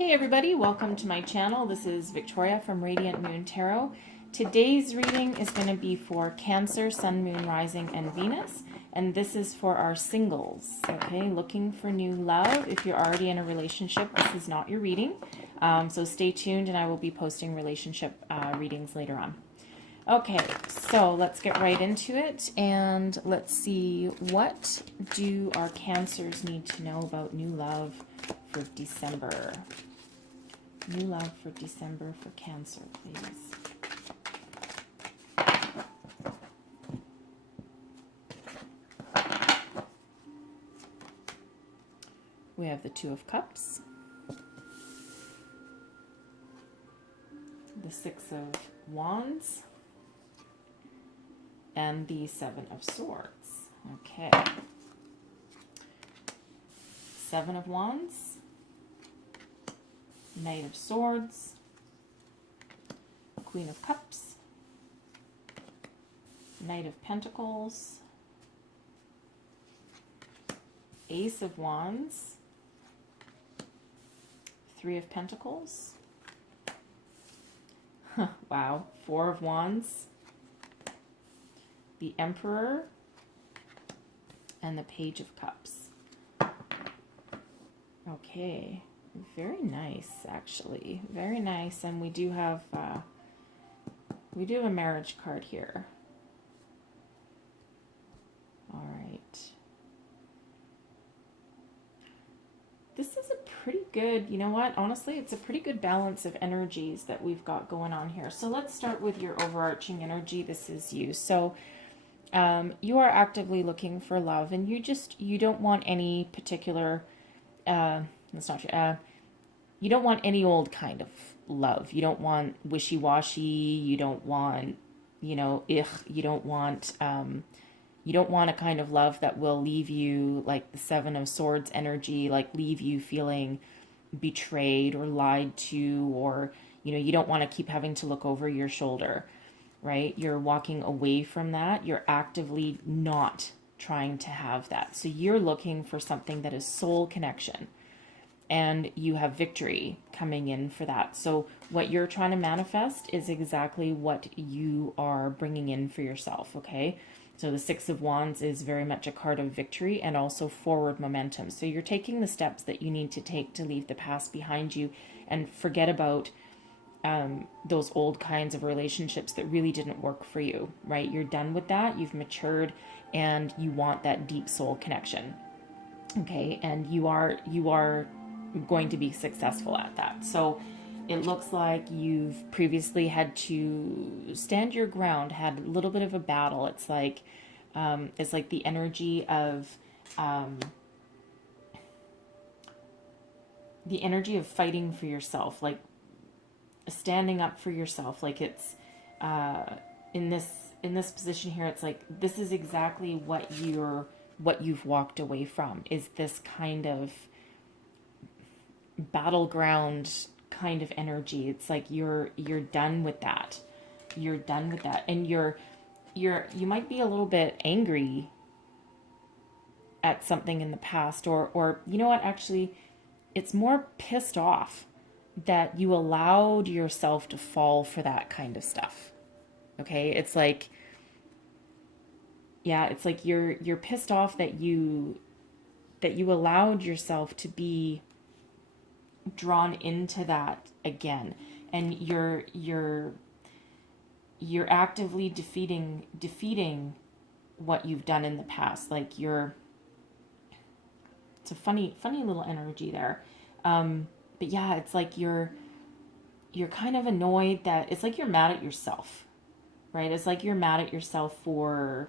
Hey everybody, welcome to my channel. This is Victoria from Radiant Moon Tarot. Today's reading is going to be for Cancer, Sun, Moon, Rising, and Venus. And this is for our singles, okay? Looking for new love. If you're already in a relationship, this is not your reading. So stay tuned and I will be posting relationship readings later on. Okay, so let's get right into it and let's see, what do our Cancers need to know about new love for December? New love for December for Cancer, please. We have the Two of Cups, the Six of Wands, and the Seven of Swords. Okay. Seven of Wands, Knight of Swords, Queen of Cups, Knight of Pentacles, Ace of Wands, Three of Pentacles, wow, Four of Wands, the Emperor, and the Page of Cups. Okay. Very nice, actually. Very nice. And we do have a marriage card here. All right. This is a pretty good, you know what? Honestly, it's a pretty good balance of energies that we've got going on here. So let's start with your overarching energy. This is you. So you are actively looking for love, and you don't want any particular that's not true. You don't want any old kind of love. You don't want wishy-washy. You don't want, you don't want a kind of love that will leave you like the Seven of Swords energy, like leave you feeling betrayed or lied to, or, you don't want to keep having to look over your shoulder, right? You're walking away from that. You're actively not trying to have that. So you're looking for something that is soul connection. And you have victory coming in for that. So what you're trying to manifest is exactly what you are bringing in for yourself, okay? So the Six of Wands is very much a card of victory and also forward momentum. So you're taking the steps that you need to take to leave the past behind you and forget about those old kinds of relationships that really didn't work for you, right? You're done with that. You've matured and you want that deep soul connection, okay? And you are going to be successful at that. So it looks like you've previously had to stand your ground, had a little bit of a battle. It's like the energy of fighting for yourself, like standing up for yourself. Like it's in this position here, it's like this is exactly what you've walked away from, is this kind of battleground kind of energy. It's like you're done with that. You're done with that. And you might be a little bit angry at something in the past, or you know what, actually it's more pissed off that you allowed yourself to fall for that kind of stuff. Okay? It's like, yeah, it's like you're pissed off that you allowed yourself to be drawn into that again, and you're actively defeating what you've done in the past. Like it's a funny little energy there, but yeah, it's like you're kind of annoyed, that it's like you're mad at yourself, right? It's like you're mad at yourself for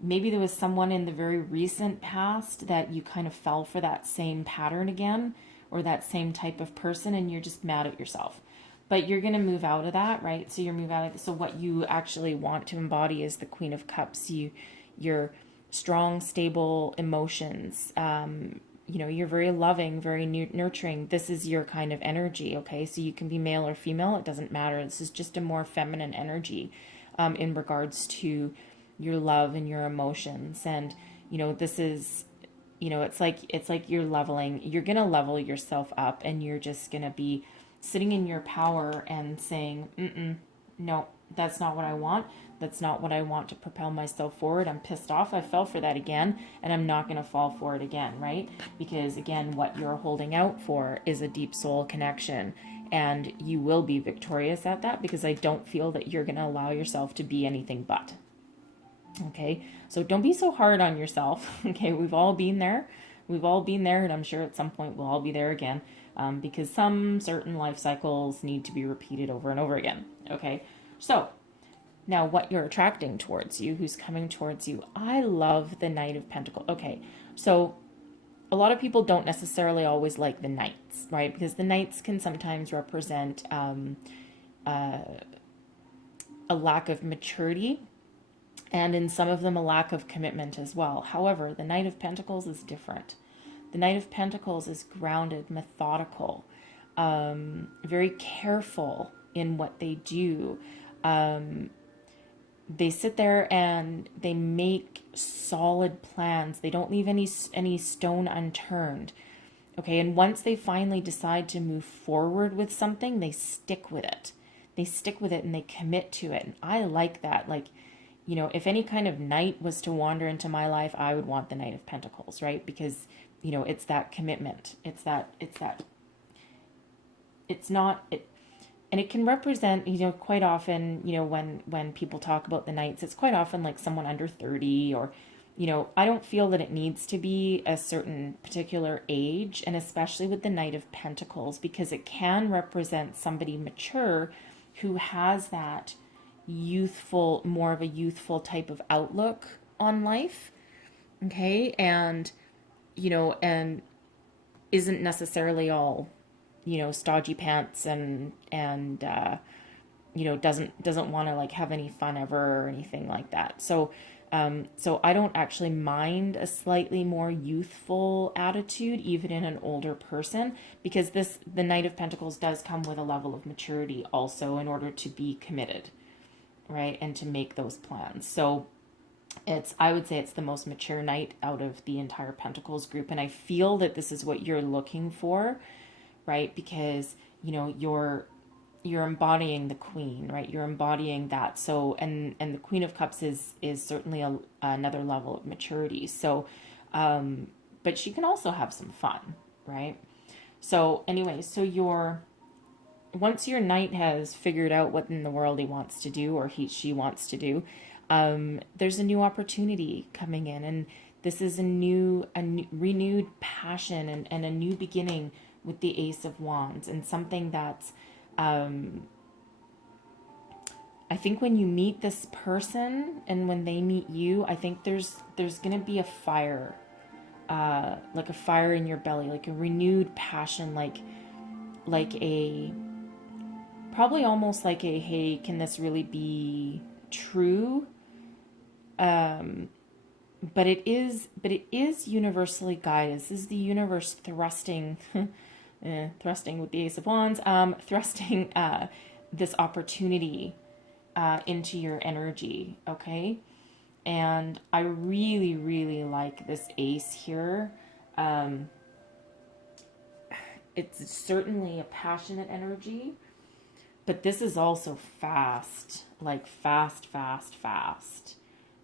maybe there was someone in the very recent past that you kind of fell for that same pattern again, or that same type of person, and you're just mad at yourself. But you're going to move out of that, right? So you're moving out of it. So what you actually want to embody is the Queen of Cups. You're strong, stable emotions. You're very loving, very nurturing. This is your kind of energy, okay? So you can be male or female. It doesn't matter. This is just a more feminine energy in regards to your love and your emotions. And, this is it's like you're going to level yourself up, and you're just going to be sitting in your power and saying, no, that's not what I want. That's not what I want to propel myself forward. I'm pissed off. I fell for that again, and I'm not going to fall for it again, right? Because again, what you're holding out for is a deep soul connection, and you will be victorious at that, because I don't feel that you're going to allow yourself to be anything but. Okay, so don't be so hard on yourself. Okay, we've all been there. We've all been there, and I'm sure at some point we'll all be there again, because some certain life cycles need to be repeated over and over again. Okay, so now what you're attracting towards you, who's coming towards you. I love the Knight of Pentacles. Okay, so a lot of people don't necessarily always like the Knights, right? Because the Knights can sometimes represent a lack of maturity, and in some of them a lack of commitment as well. However, the Knight of Pentacles is different. The Knight of Pentacles is grounded, methodical, very careful in what they do. They sit there and they make solid plans. They don't leave any stone unturned. Okay, and once they finally decide to move forward with something, they stick with it. They stick with it and they commit to it. And I like that. Like, if any kind of knight was to wander into my life, I would want the Knight of Pentacles, right? Because, it's that commitment. It's not, and it can represent, quite often, when people talk about the knights, it's quite often like someone under 30, or, I don't feel that it needs to be a certain particular age, and especially with the Knight of Pentacles, because it can represent somebody mature who has that more of a youthful type of outlook on life. Okay. And, and isn't necessarily all, stodgy pants and doesn't want to like have any fun ever or anything like that. So I don't actually mind a slightly more youthful attitude, even in an older person, because the Knight of Pentacles does come with a level of maturity also, in order to be committed, right? And to make those plans. So I would say it's the most mature knight out of the entire Pentacles group. And I feel that this is what you're looking for, right? Because, you're embodying the Queen, right? You're embodying that. So, and the Queen of Cups is certainly another level of maturity. So, but she can also have some fun, right? So anyway, once your knight has figured out what in the world he wants to do, or she wants to do, there's a new opportunity coming in, and this is a renewed passion and a new beginning with the Ace of Wands, and something that's, I think when you meet this person and when they meet you, I think there's going to be a fire, like a fire in your belly, like a renewed passion, like probably almost like hey, can this really be true? But it is universally guided. This is the universe thrusting, thrusting with the Ace of Wands, thrusting this opportunity into your energy, okay? And I really, really like this ace here. It's certainly a passionate energy, but this is also fast, like fast.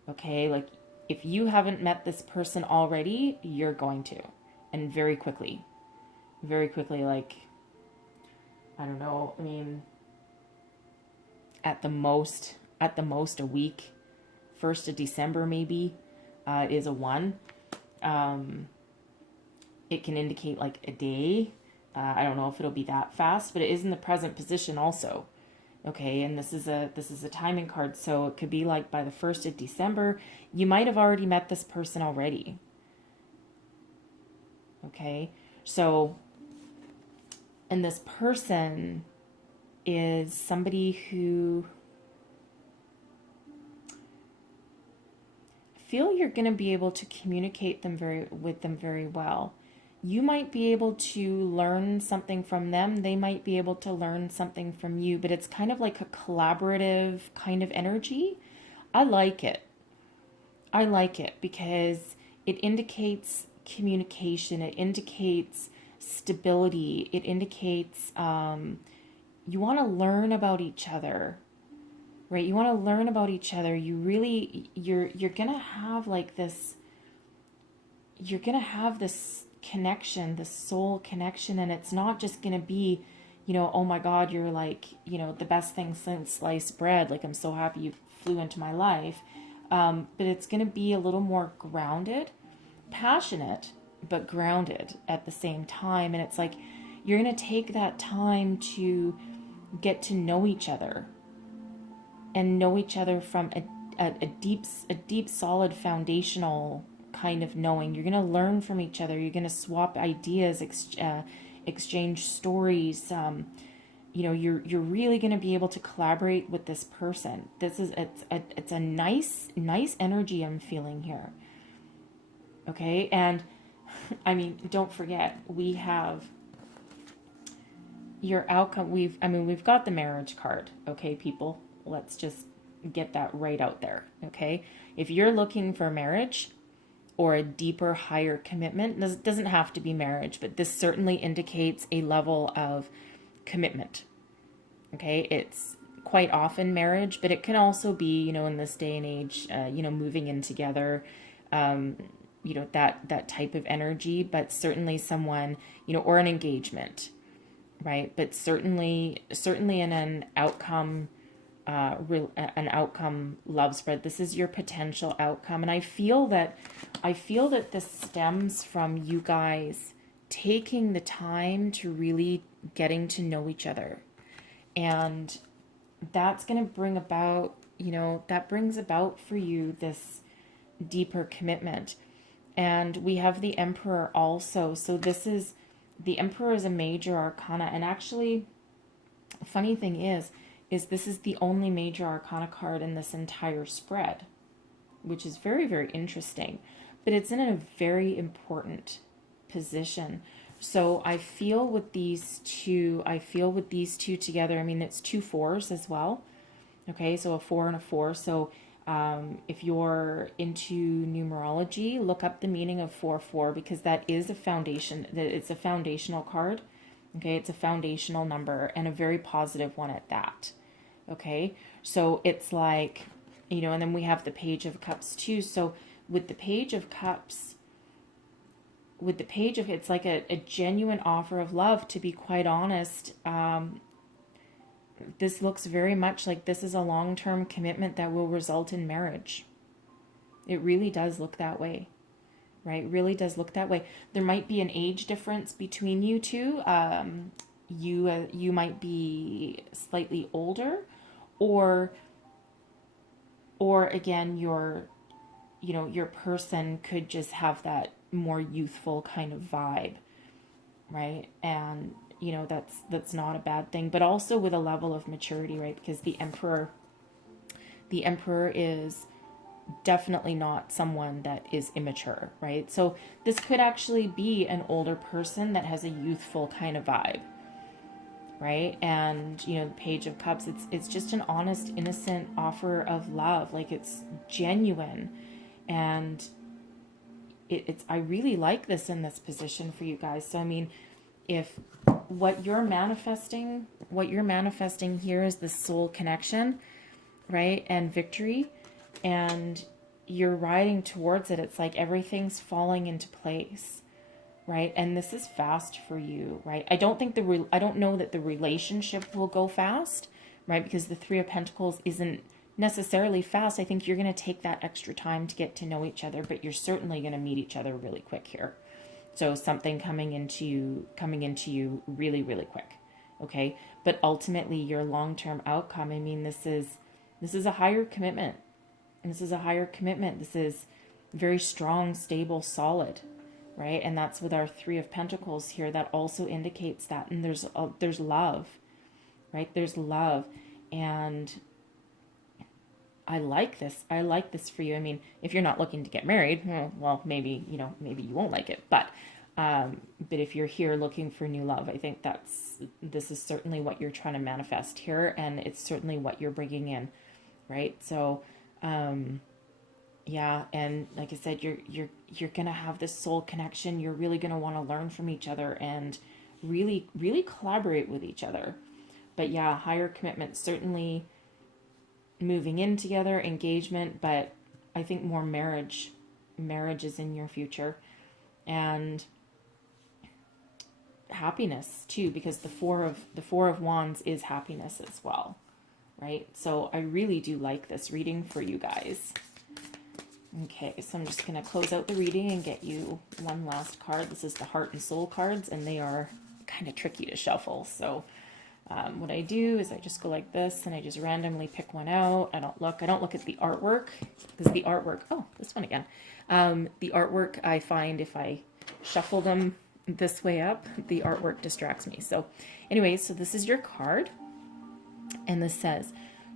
Okay, like if you haven't met this person already, you're going to, and very quickly, like, I don't know, I mean, at the most a week, 1st of December maybe, is a 1. It can indicate like a day. I don't know if it'll be that fast, but it is in the present position also. Okay, and this is a timing card, so it could be like by the 1st of December, you might have already met this person already. Okay, so, and this person is somebody who I feel you're going to be able to communicate with them very well. You might be able to learn something from them. They might be able to learn something from you, but it's kind of like a collaborative kind of energy. I like it because it indicates communication. It indicates stability. It indicates you want to learn about each other, right? You want to learn about each other. You're gonna have like this. You're gonna have this connection, this soul connection, and it's not just gonna be, oh my God, you're like, the best thing since sliced bread. Like, I'm so happy you flew into my life. But it's gonna be a little more grounded, passionate, but grounded at the same time. And it's like you're gonna take that time to get to know each other, and know each other from a deep, solid, foundational kind of knowing. You're gonna learn from each other. You're gonna swap ideas, exchange stories. You're really gonna be able to collaborate with this person. It's a nice energy I'm feeling here. Okay, and I mean, don't forget, we have your outcome. We've got the marriage card. Okay, people, let's just get that right out there. Okay, if you're looking for marriage or a deeper, higher commitment, this doesn't have to be marriage, but this certainly indicates a level of commitment. Okay, it's quite often marriage, but it can also be, in this day and age, moving in together, that type of energy, but certainly someone, or an engagement, right? But certainly in an outcome, love spread. This is your potential outcome, and I feel that this stems from you guys taking the time to really getting to know each other, and that's going to bring about, that brings about for you this deeper commitment. And we have the Emperor also. So the Emperor is a major arcana. And actually, funny thing is this is the only major arcana card in this entire spread, which is very, very interesting. But it's in a very important position. So I feel with these two together, I mean, it's 2 4s as well. Okay, so a 4 and a 4. So if you're into numerology, look up the meaning of 4-4, because that is a foundation. It's a foundational card. Okay, it's a foundational number, and a very positive one at that. Okay, so it's like, and then we have the Page of Cups too. So with the Page of Cups, it's like a genuine offer of love, to be quite honest. This looks very much like this is a long-term commitment that will result in marriage. It really does look that way, right? It really does look that way. There might be an age difference between you two. You might be slightly older, or again, your person could just have that more youthful kind of vibe, right? And that's not a bad thing, but also with a level of maturity, right? Because the Emperor is definitely not someone that is immature, right? So this could actually be an older person that has a youthful kind of vibe, right? And the Page of Cups, it's just an honest, innocent offer of love. Like, it's genuine, and it's I really like this in this position for you guys. So I mean, if what you're manifesting here is the soul connection, right? And victory, and you're riding towards it, it's like everything's falling into place, right? And this is fast for you, right? I don't know that the relationship will go fast, right? Because the 3 of Pentacles isn't necessarily fast. I think you're going to take that extra time to get to know each other, but you're certainly going to meet each other really quick here. So something coming into you really, really quick. Okay. But ultimately your long-term outcome, I mean, this is a higher commitment. This is very strong, stable, solid, right? And that's with our 3 of Pentacles here. That also indicates that. And there's love, right? There's love. And I like this for you. I mean, if you're not looking to get married, well, maybe you won't like it. But if you're here looking for new love, I think this is certainly what you're trying to manifest here, and it's certainly what you're bringing in, right? So, Yeah, and like I said, you're gonna have this soul connection. You're really gonna want to learn from each other and really collaborate with each other. But yeah, higher commitment, certainly moving in together, engagement, but I think more marriage. Marriage is in your future, and happiness too, because the four of wands is happiness as well, right? So I really do like this reading for you guys. Okay, so I'm just going to close out the reading and get you one last card. This is the Heart and Soul cards, and they are kind of tricky to shuffle. So what I do is I just go like this, and I just randomly pick one out. I don't look at the artwork, because the artwork, oh, this one again. The artwork, I find if I shuffle them this way up, the artwork distracts me. So anyway, so this is your card, and this says,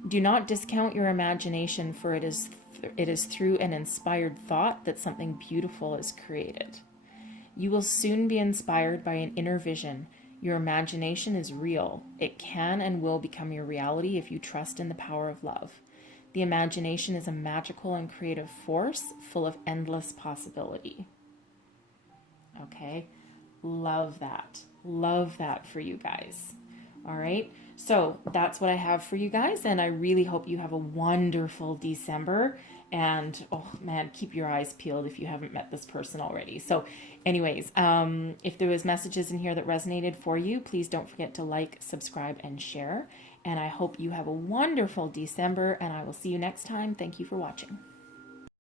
do not discount your imagination, for it is through an inspired thought that something beautiful is created. You will soon be inspired by an inner vision. Your imagination is real. It can and will become your reality if you trust in the power of love. The imagination is a magical and creative force full of endless possibility. Okay, love that. Love that for you guys. All right, so that's what I have for you guys, and I really hope you have a wonderful December. And oh man, keep your eyes peeled if you haven't met this person already. So anyways, if there was messages in here that resonated for you, please don't forget to like, subscribe, and share. And I hope you have a wonderful December, and I will see you next time. Thank you for watching.